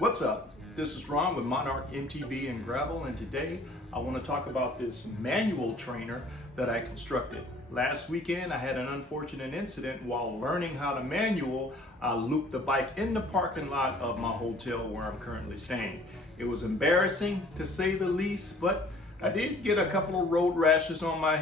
What's up? This is Ron with Monarch MTB and Gravel, and today I want to talk about this manual trainer that I constructed. Last weekend I had an unfortunate incident while learning how to manual. I looped the bike in the parking lot of my hotel where I'm currently staying. It was embarrassing to say the least, but I did get a couple of road rashes on my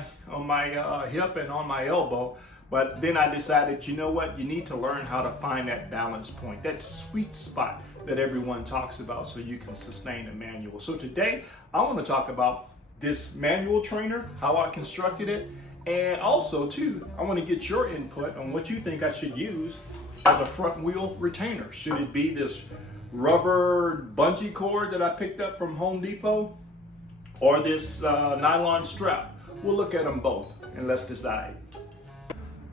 hip and on my elbow. But then I decided, you know what, you need to learn how to find that balance point, that sweet spot that everyone talks about so you can sustain a manual. So today I want to talk about this manual trainer, how I constructed it, and also too, I want to get your input on what you think I should use as a front wheel retainer. Should it be this rubber bungee cord that I picked up from Home Depot or this nylon strap? We'll look at them both and let's decide.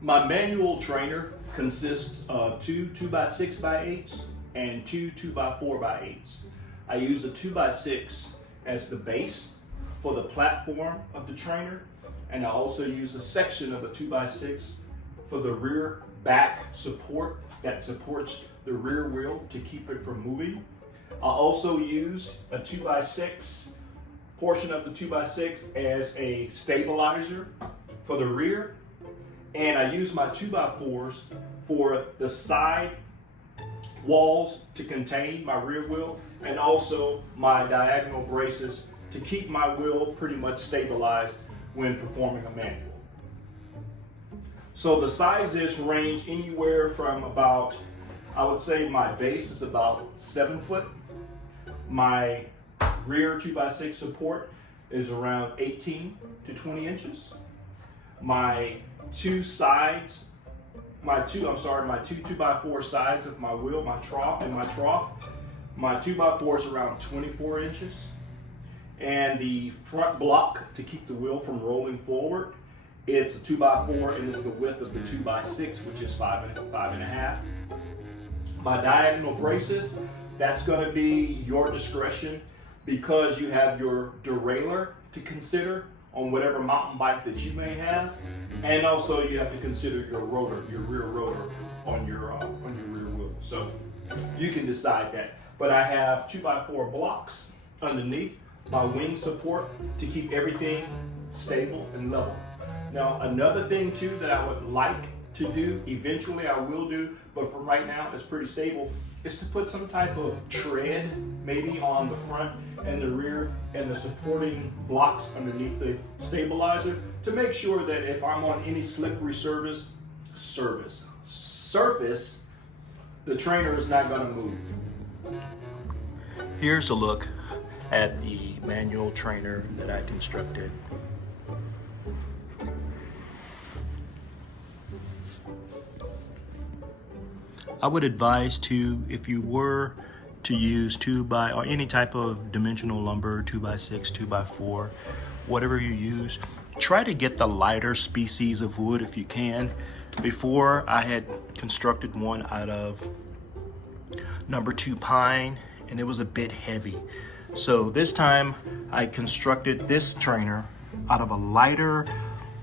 My manual trainer consists of two 2x6x8s and two 2x4x8s. I use a 2x6 as the base for the platform of the trainer, and I also use a section of a 2x6 for the rear back support that supports the rear wheel to keep it from moving. I also use a 2x6 portion of the 2x6 as a stabilizer for the rear, and I use my 2x4s for the side walls to contain my rear wheel, and also my diagonal braces to keep my wheel pretty much stabilized when performing a manual. So the sizes range anywhere from about, I would say my base is about 7 foot. My rear 2x6 support is around 18 to 20 inches. My two 2x4 sides of my wheel, my trough, my 2x4 is around 24 inches. And the front block to keep the wheel from rolling forward, it's a 2x4 and it's the width of the 2x6, which is 5.5. My diagonal braces, that's going to be your discretion because you have your derailleur to consider on whatever mountain bike that you may have, and also you have to consider your rotor, your rear rotor on your rear wheel. So you can decide that. But I have 2x4 blocks underneath my wing support to keep everything stable and level. Now another thing too that I would like to do, eventually I will do, but for right now it's pretty stable, is to put some type of tread maybe on the front and the rear and the supporting blocks underneath the stabilizer to make sure that if I'm on any slippery surface, the trainer is not going to move. Here's a look at the manual trainer that I constructed. I would advise to, if you were to use 2x or any type of dimensional lumber, 2x6, 2x4, whatever you use, try to get the lighter species of wood if you can. Before I had constructed one out of number 2 pine and it was a bit heavy. So this time I constructed this trainer out of a lighter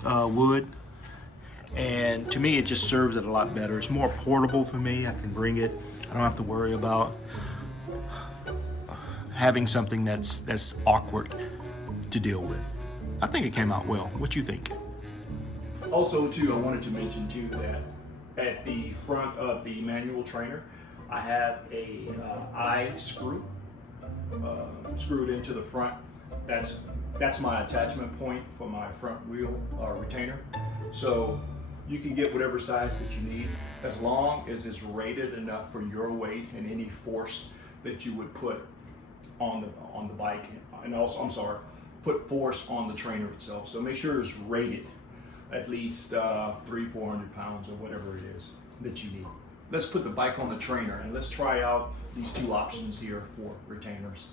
wood. And to me, it just serves it a lot better. It's more portable for me. I can bring it. I don't have to worry about having something that's awkward to deal with. I think it came out well. What you think? Also, too, I wanted to mention too that at the front of the manual trainer, I have a eye screw screwed into the front. That's my attachment point for my front wheel retainer. So you can get whatever size that you need as long as it's rated enough for your weight and any force that you would put on the bike, and also put force on the trainer itself. So make sure it's rated at least 300-400 pounds or whatever it is that you need. Let's put the bike on the trainer and let's try out these two options here for retainers.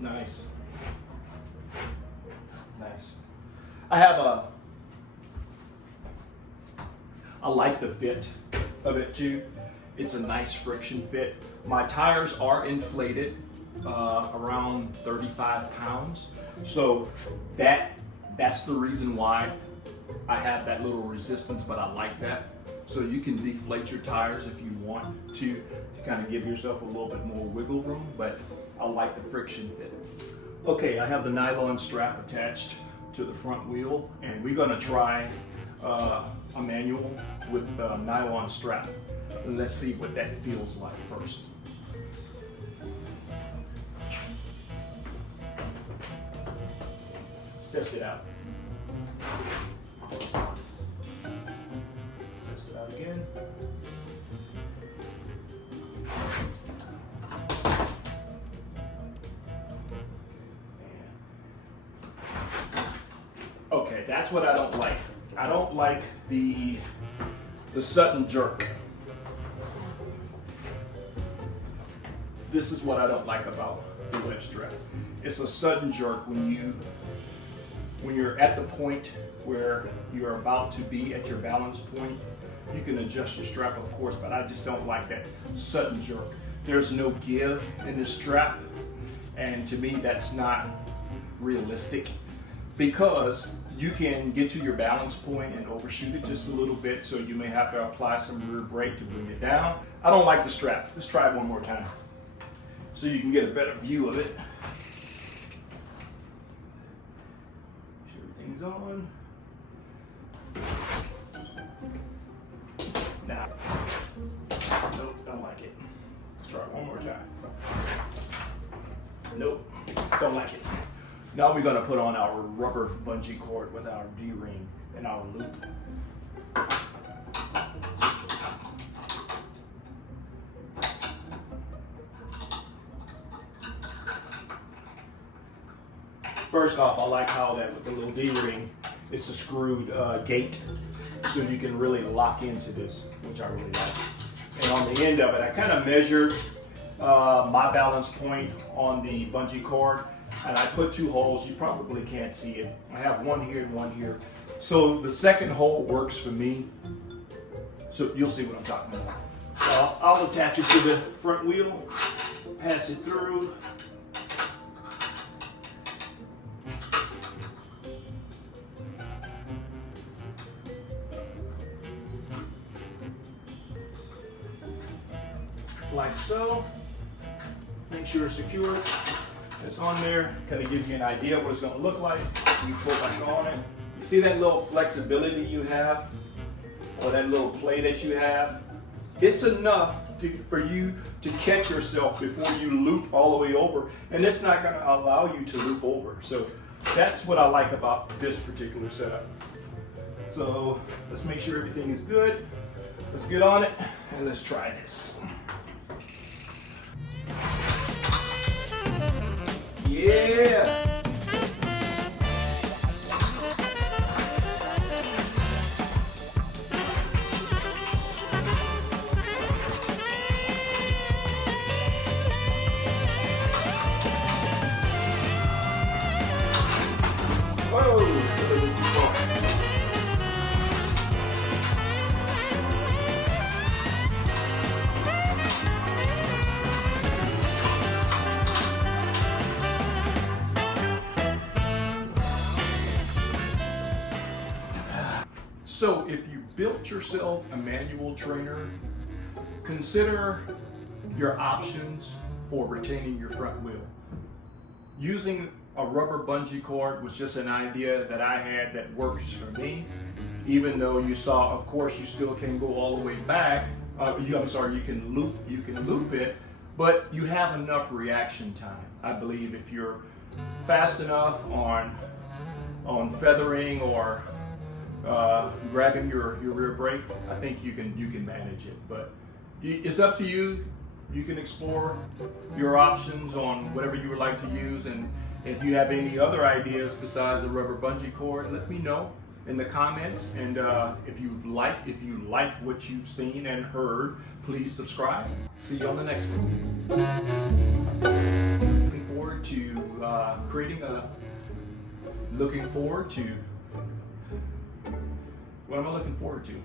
Nice. I like the fit of it too. It's a nice friction fit. My tires are inflated around 35 pounds. So that That's the reason why I have that little resistance, but I like that. So you can deflate your tires if you want to kind of give yourself a little bit more wiggle room, but I like the friction fit. Okay, I have the nylon strap attached to the front wheel, and we're gonna try a manual with the nylon strap. And let's see what that feels like first. Let's test it out. Test it out again. Okay, that's what I don't like. I don't like the sudden jerk. This is what I don't like about the web strap. It's a sudden jerk when you're at the point where you're about to be at your balance point. You can adjust your strap, of course, but I just don't like that sudden jerk. There's no give in this strap, and to me that's not realistic, because you can get to your balance point and overshoot it just a little bit, so you may have to apply some rear brake to bring it down. I don't like the strap. Let's try it one more time so you can get a better view of it. Make sure everything's on. Now, nope, don't like it. Let's try it one more time. Nope, don't like it. Now we're gonna put on our rubber bungee cord with our D-ring and our loop. First off, I like how that with the little D-ring, it's a screwed gate, so you can really lock into this, which I really like. And on the end of it, I kind of measured my balance point on the bungee cord, and I put 2 holes. You probably can't see it. I have one here and one here. So the second hole works for me. So you'll see what I'm talking about. I'll attach it to the front wheel, pass it through. Like so. Make sure it's secure. It's on there, kind of give you an idea what it's going to look like. You pull back on it. You see that little flexibility you have, or that little play that you have? It's enough for you to catch yourself before you loop all the way over, and it's not going to allow you to loop over. So that's what I like about this particular setup. So let's make sure everything is good. Let's get on it and let's try this. Yeah! Whoa! A little too far. So if you built yourself a manual trainer, consider your options for retaining your front wheel. Using a rubber bungee cord was just an idea that I had that works for me. Even though you saw, of course, you still can go all the way back. You can loop it, but you have enough reaction time. I believe if you're fast enough on feathering or grabbing your rear brake, I think you can manage it. But it's up to you. You can explore your options on whatever you would like to use, and if you have any other ideas besides the rubber bungee cord, let me know in the comments. And if you like what you've seen and heard, please subscribe. See you on the next one. Looking forward to what am I looking forward to?